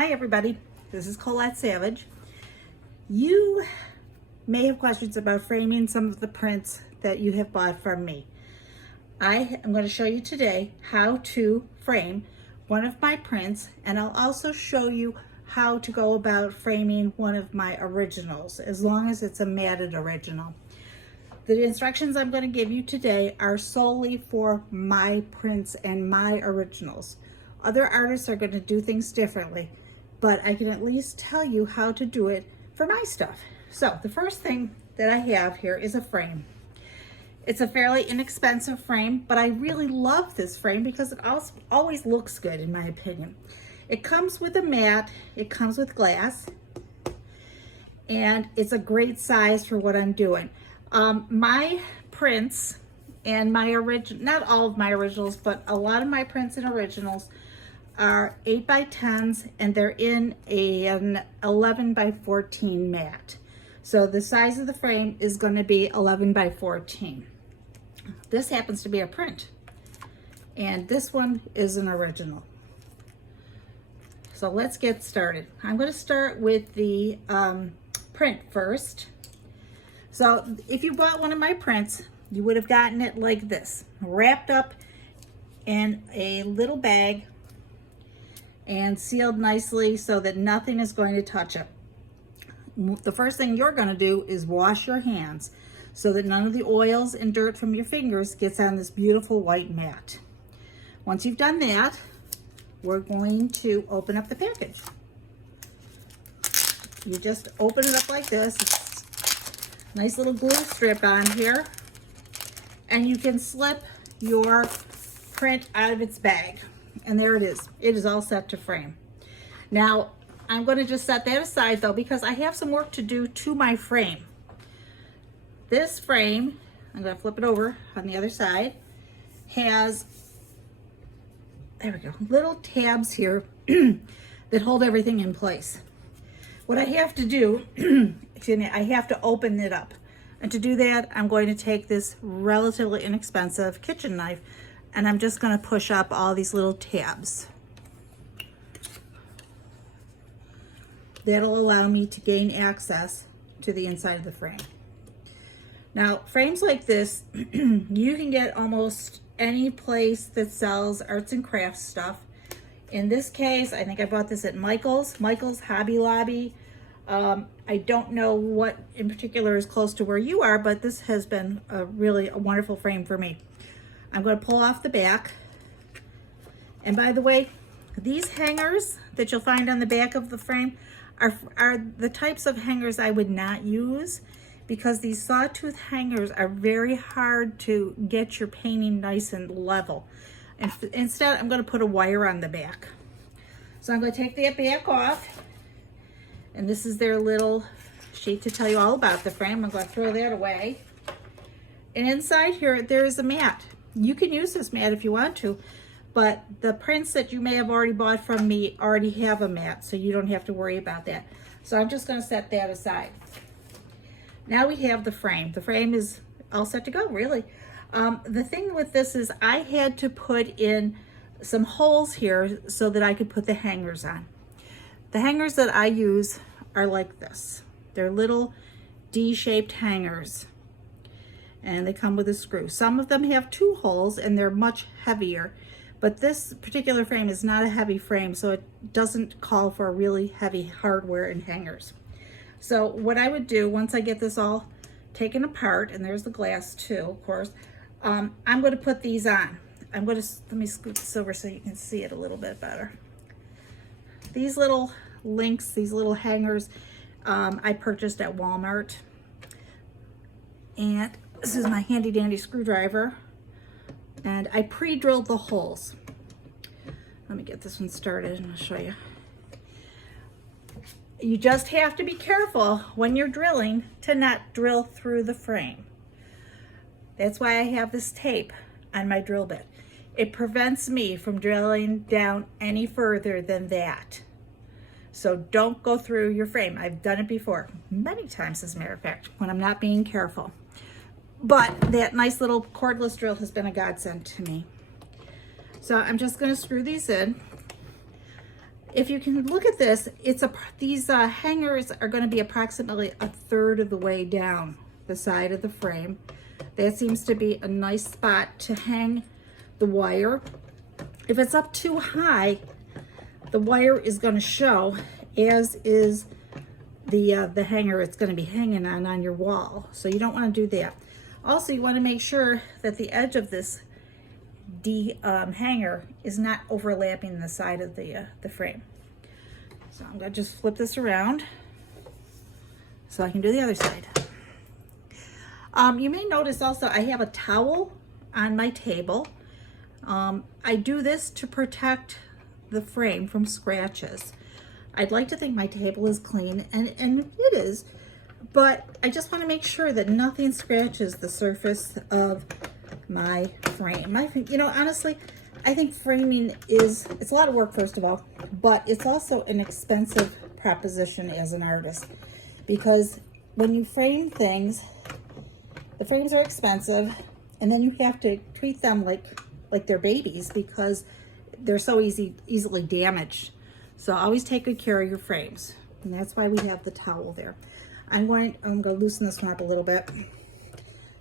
Hi everybody, this is Colette Savage. You may have questions about framing some of the prints that you have bought from me. I am going to show you today how to frame one of my prints, and I'll also show you how to go about framing one of my originals, as long as it's a matted original. The instructions I'm going to give you today are solely for my prints and my originals. Other artists are going to do things differently, but I can at least tell you how to do it for my stuff. So the first thing that I have here is a frame. It's a fairly inexpensive frame, but I really love this frame because it always looks good in my opinion. It comes with a mat, it comes with glass, and it's a great size for what I'm doing. My prints and my not all of my originals, but a lot of my prints and originals are 8x10s, and they're in an 11x14 mat. So the size of the frame is going to be 11x14. This happens to be a print, and this one is an original. So let's get started. I'm going to start with the print first. So if you bought one of my prints, you would have gotten it like this, wrapped up in a little bag and sealed nicely so that nothing is going to touch it. The first thing you're going to do is wash your hands so that none of the oils and dirt from your fingers gets on this beautiful white mat. Once you've done that, we're going to open up the package. You just open it up like this. It's a nice little glue strip on here, and you can slip your print out of its bag. And there it is. It is all set to frame. Now, I'm going to just set that aside though, because I have some work to do to my frame. This frame, I'm going to flip it over on the other side, has, there we go, little tabs here that hold everything in place. What I have to do, excuse me, I have to open it up. And to do that, I'm going to take this relatively inexpensive kitchen knife, and I'm just going to push up all these little tabs. That'll allow me to gain access to the inside of the frame. Now, frames like this, you can get almost any place that sells arts and crafts stuff. In this case, I think I bought this at Michael's, Hobby Lobby. I don't know what in particular is close to where you are, but this has been really a wonderful frame for me. I'm going to pull off the back. And by the way, these hangers that you'll find on the back of the frame are the types of hangers I would not use, because these sawtooth hangers are very hard to get your painting nice and level. And instead, I'm going to put a wire on the back. So I'm going to take that back off. And this is their little sheet to tell you all about the frame. I'm going to throw that away. And inside here, there is a mat. You can use this mat if you want to, but the prints that you may have already bought from me already have a mat, so you don't have to worry about that. So I'm just going to set that aside. Now we have the frame. The frame is all set to go, really. The thing with this is I had to put in some holes here so that I could put the hangers on. The hangers that I use are like this. They're little D-shaped hangers, and they come with a screw. Some of them have 2 holes and they're much heavier, but this particular frame is not a heavy frame, so it doesn't call for really heavy hardware and hangers. So what I would do once I get this all taken apart, and there's the glass too, of course, I'm going to put these on. let me scoot this over so you can see it a little bit better. These little links, these little hangers, I purchased at Walmart. And this is my handy dandy screwdriver. And I pre-drilled the holes. Let me get this one started and I'll show you. You just have to be careful when you're drilling to not drill through the frame. That's why I have this tape on my drill bit. It prevents me from drilling down any further than that. So don't go through your frame. I've done it before, many times as a matter of fact, when I'm not being careful. But that nice little cordless drill has been a godsend to me. So I'm just going to screw these in. If you can look at this, these hangers are going to be approximately 1/3 of the way down the side of the frame. That seems to be a nice spot to hang the wire. If it's up too high, the wire is going to show, as is the hanger it's going to be hanging on your wall. So you don't want to do that. Also, you want to make sure that the edge of this hanger is not overlapping the side of the frame. So I'm going to just flip this around so I can do the other side. You may notice also I have a towel on my table. I do this to protect the frame from scratches. I'd like to think my table is clean, and it is, but I just want to make sure that nothing scratches the surface of my frame. You know, honestly, I think framing it's a lot of work, first of all, but it's also an expensive proposition as an artist, because when you frame things, the frames are expensive, and then you have to treat them like they're babies because they're so easily damaged. So always take good care of your frames, and that's why we have the towel there. I'm going to loosen this one up a little bit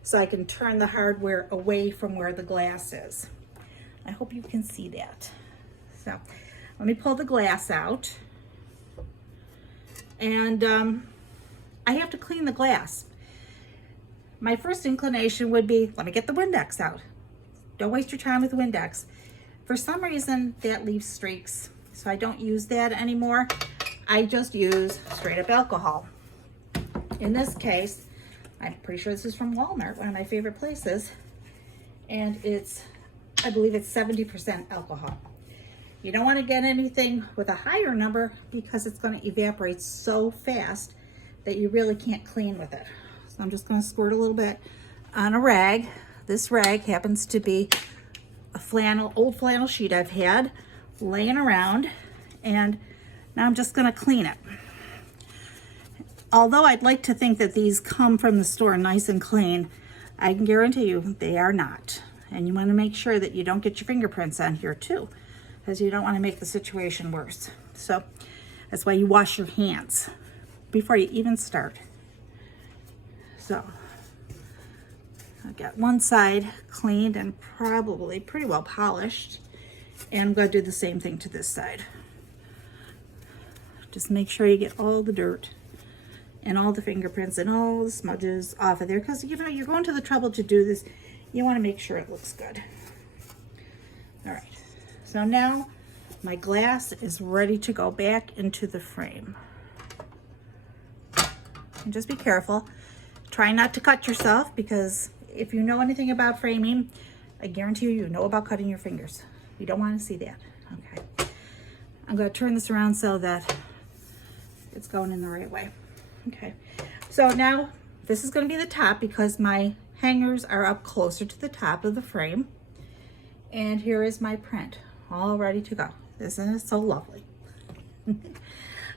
so I can turn the hardware away from where the glass is. I hope you can see that. So let me pull the glass out, and I have to clean the glass. My first inclination would be, let me get the Windex out. Don't waste your time with Windex. For some reason, that leaves streaks, so I don't use that anymore. I just use straight up alcohol. In this case, I'm pretty sure this is from Walmart, one of my favorite places, and I believe it's 70% alcohol. You don't want to get anything with a higher number because it's going to evaporate so fast that you really can't clean with it. So I'm just going to squirt a little bit on a rag. This rag happens to be a old flannel sheet I've had laying around, and now I'm just going to clean it. Although I'd like to think that these come from the store nice and clean, I can guarantee you they are not. And you want to make sure that you don't get your fingerprints on here too, because you don't want to make the situation worse. So that's why you wash your hands before you even start. So I've got one side cleaned and probably pretty well polished, and I'm going to do the same thing to this side. Just make sure you get all the dirt and all the fingerprints and all the smudges off of there, because you know you're going to the trouble to do this. You want to make sure it looks good. All right, so now my glass is ready to go back into the frame. And just be careful. Try not to cut yourself, because if you know anything about framing, I guarantee you know about cutting your fingers. You don't want to see that. Okay. I'm going to turn this around so that it's going in the right way. Okay. So now this is going to be the top, because my hangers are up closer to the top of the frame. And here is my print, all ready to go. Isn't it so lovely?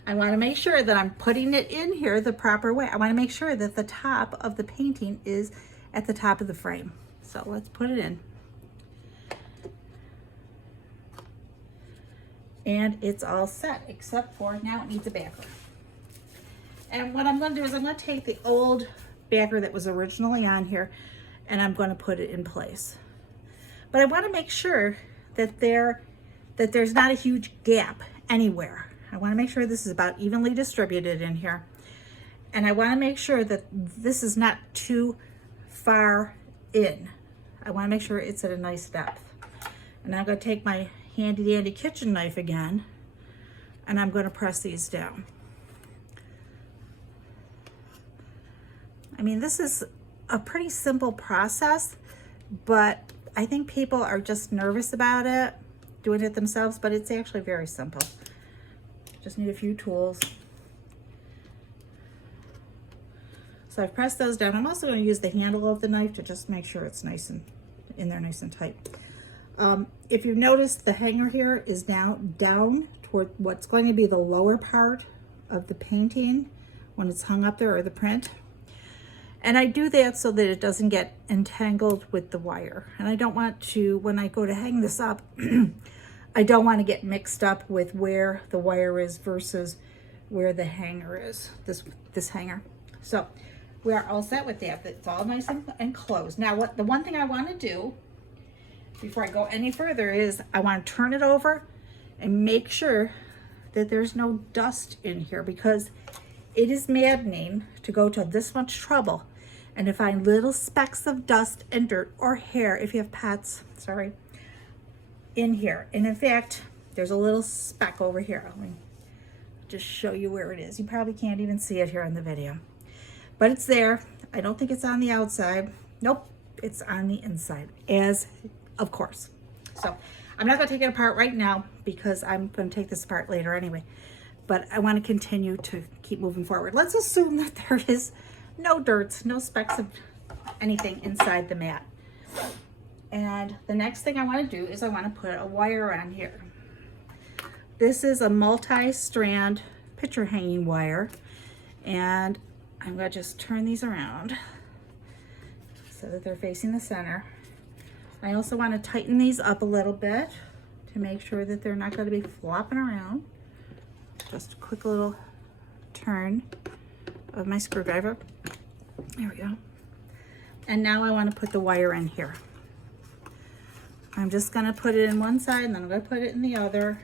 I want to make sure that I'm putting it in here the proper way. I want to make sure that the top of the painting is at the top of the frame. So let's put it in. And it's all set, except for now it needs a backer. And what I'm going to do is I'm going to take the old backer that was originally on here, and I'm going to put it in place. But I want to make sure that there's not a huge gap anywhere. I want to make sure this is about evenly distributed in here. And I want to make sure that this is not too far in. I want to make sure it's at a nice depth. And I'm going to take my handy dandy kitchen knife again, and I'm going to press these down. I mean, this is a pretty simple process, but I think people are just nervous about it, doing it themselves, but it's actually very simple. Just need a few tools. So I've pressed those down. I'm also going to use the handle of the knife to just make sure it's nice and in there, nice and tight. If you notice, the hanger here is now down toward what's going to be the lower part of the painting when it's hung up there, or the print. And I do that so that it doesn't get entangled with the wire. And I don't want to, when I go to hang this up, I don't want to get mixed up with where the wire is versus where the hanger is, this hanger. So we are all set with that. It's all nice and closed. Now, the one thing I want to do before I go any further is I want to turn it over and make sure that there's no dust in here, because it is maddening to go to this much trouble and to find little specks of dust and dirt or hair, if you have pets, sorry, in here. And in fact, there's a little speck over here. Let me just show you where it is. You probably can't even see it here in the video, but it's there. I don't think it's on the outside. Nope, it's on the inside, as of course. So I'm not gonna take it apart right now because I'm gonna take this apart later anyway, but I wanna continue to keep moving forward. Let's assume that there is no dirt, no specks of anything inside the mat. And the next thing I wanna do is I wanna put a wire on here. This is a multi-strand picture hanging wire, and I'm gonna just turn these around so that they're facing the center. I also want to tighten these up a little bit to make sure that they're not going to be flopping around. Just a quick little turn of my screwdriver. There we go. And now I want to put the wire in here. I'm just going to put it in one side, and then I'm going to put it in the other.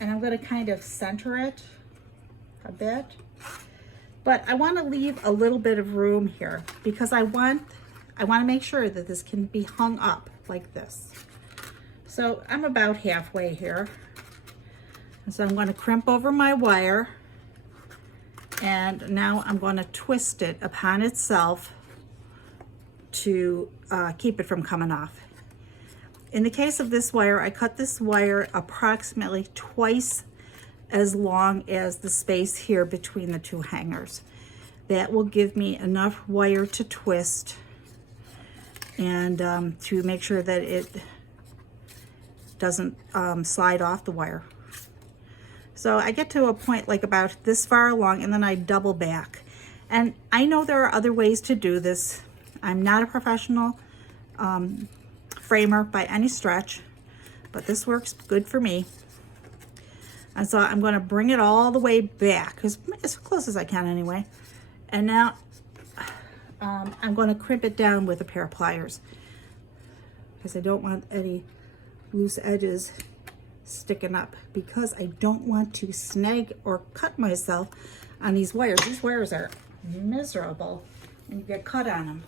And I'm going to kind of center it a bit. But I want to leave a little bit of room here because I want to make sure that this can be hung up like this. So I'm about halfway here. And so I'm going to crimp over my wire, and now I'm going to twist it upon itself to keep it from coming off. In the case of this wire, I cut this wire approximately twice as long as the space here between the two hangers. That will give me enough wire to twist and to make sure that it doesn't slide off the wire. So I get to a point like about this far along, and then I double back. And I know there are other ways to do this. I'm not a professional framer by any stretch, but this works good for me. And so I'm going to bring it all the way back, as close as I can anyway. And now I'm going to crimp it down with a pair of pliers because I don't want any loose edges sticking up, because I don't want to snag or cut myself on these wires. These wires are miserable and you get cut on them.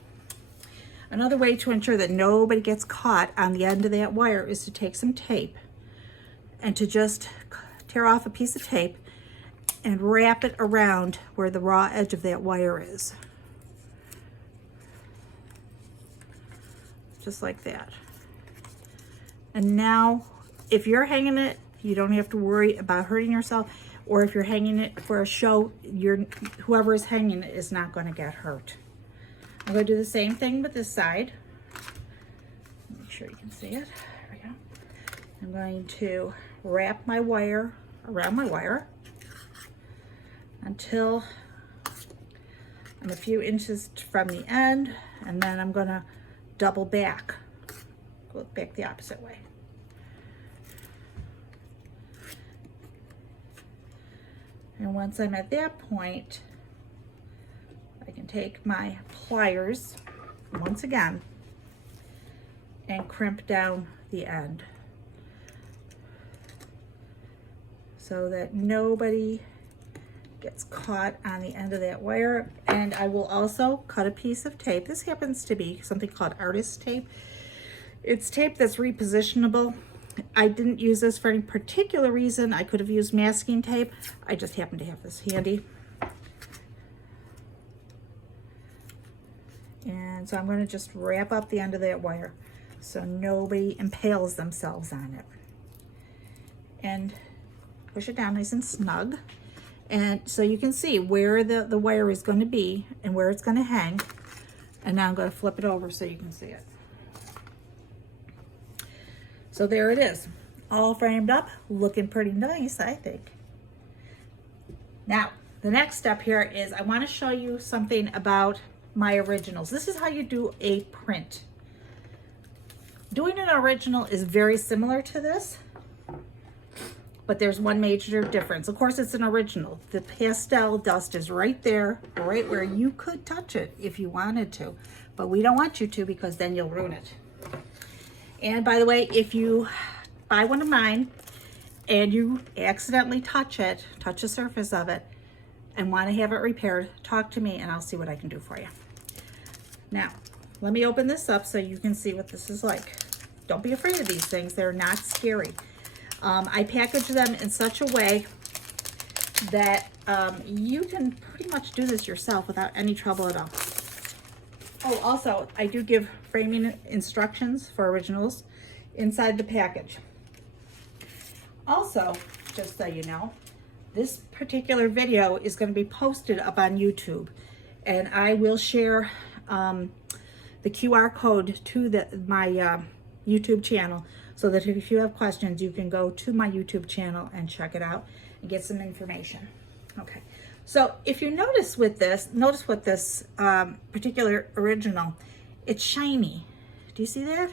Another way to ensure that nobody gets caught on the end of that wire is to take some tape and to just tear off a piece of tape and wrap it around where the raw edge of that wire is. Just like that. And now, if you're hanging it, you don't have to worry about hurting yourself, or if you're hanging it for a show, whoever is hanging it is not going to get hurt. I'm going to do the same thing with this side. Make sure you can see it. There we go. I'm going to wrap my wire around my wire until I'm a few inches from the end, and then I'm going to double back, go back the opposite way. And once I'm at that point, I can take my pliers once again and crimp down the end so that nobody gets caught on the end of that wire. And I will also cut a piece of tape. This happens to be something called artist tape. It's tape that's repositionable. I didn't use this for any particular reason. I could have used masking tape. I just happen to have this handy. And so I'm going to just wrap up the end of that wire so nobody impales themselves on it. And push it down nice and snug. And so you can see where the wire is going to be and where it's going to hang. And now I'm going to flip it over so you can see it. So there it is, all framed up, looking pretty nice, I think. Now, the next step here is I want to show you something about my originals. This is how you do a print. Doing an original is very similar to this, but there's one major difference. Of course, it's an original. The pastel dust is right there, right where you could touch it if you wanted to, but we don't want you to because then you'll ruin it. And by the way, if you buy one of mine and you accidentally touch the surface of it and want to have it repaired, talk to me and I'll see what I can do for you. Now, let me open this up so you can see what this is like. Don't be afraid of these things. They're not scary. I package them in such a way that you can pretty much do this yourself without any trouble at all. Oh, also, I do give framing instructions for originals inside the package. Also, just so you know, this particular video is going to be posted up on YouTube, and I will share the QR code to my YouTube channel, so that if you have questions, you can go to my YouTube channel and check it out and get some information. Okay, so if you notice with this, notice with this particular original, it's shiny. Do you see that?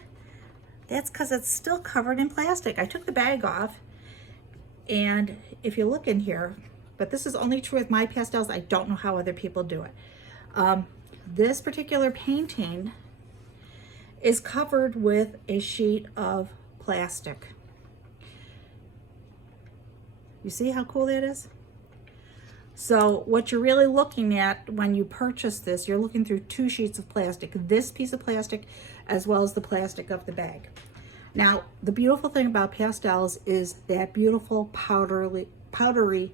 That's because it's still covered in plastic. I took the bag off, and if you look in here, but this is only true with my pastels, I don't know how other people do it. This particular painting is covered with a sheet of plastic. You see how cool that is? So what you're really looking at when you purchase this, you're looking through two sheets of plastic, this piece of plastic as well as the plastic of the bag. Now, the beautiful thing about pastels is that beautiful powdery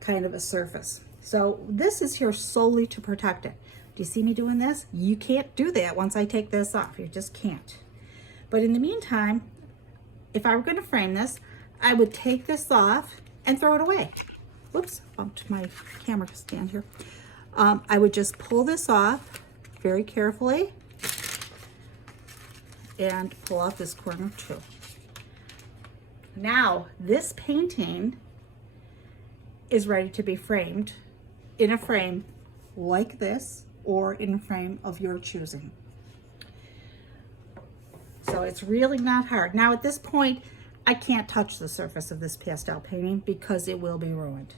kind of a surface. So this is here solely to protect it. Do you see me doing this? You can't do that once I take this off. You just can't. But in the meantime, if I were going to frame this, I would take this off and throw it away. Whoops, bumped my camera stand here. I would just pull this off very carefully and pull off this corner too. Now, this painting is ready to be framed in a frame like this, or in a frame of your choosing. So it's really not hard. Now at this point, I can't touch the surface of this pastel painting because it will be ruined.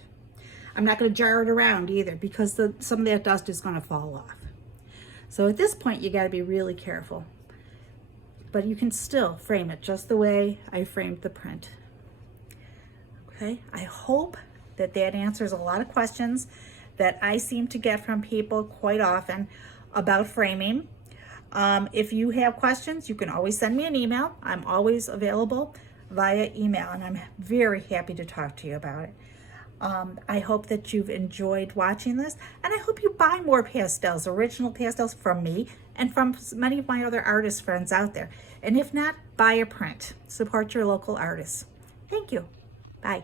I'm not going to jar it around either because some of that dust is going to fall off. So at this point, you got to be really careful. But you can still frame it just the way I framed the print. Okay, I hope that answers a lot of questions that I seem to get from people quite often about framing. If you have questions, you can always send me an email. I'm always available via email, and I'm very happy to talk to you about it. I hope that you've enjoyed watching this, and I hope you buy more pastels, original pastels from me and from many of my other artist friends out there. And if not, buy a print. Support your local artists. Thank you. Bye.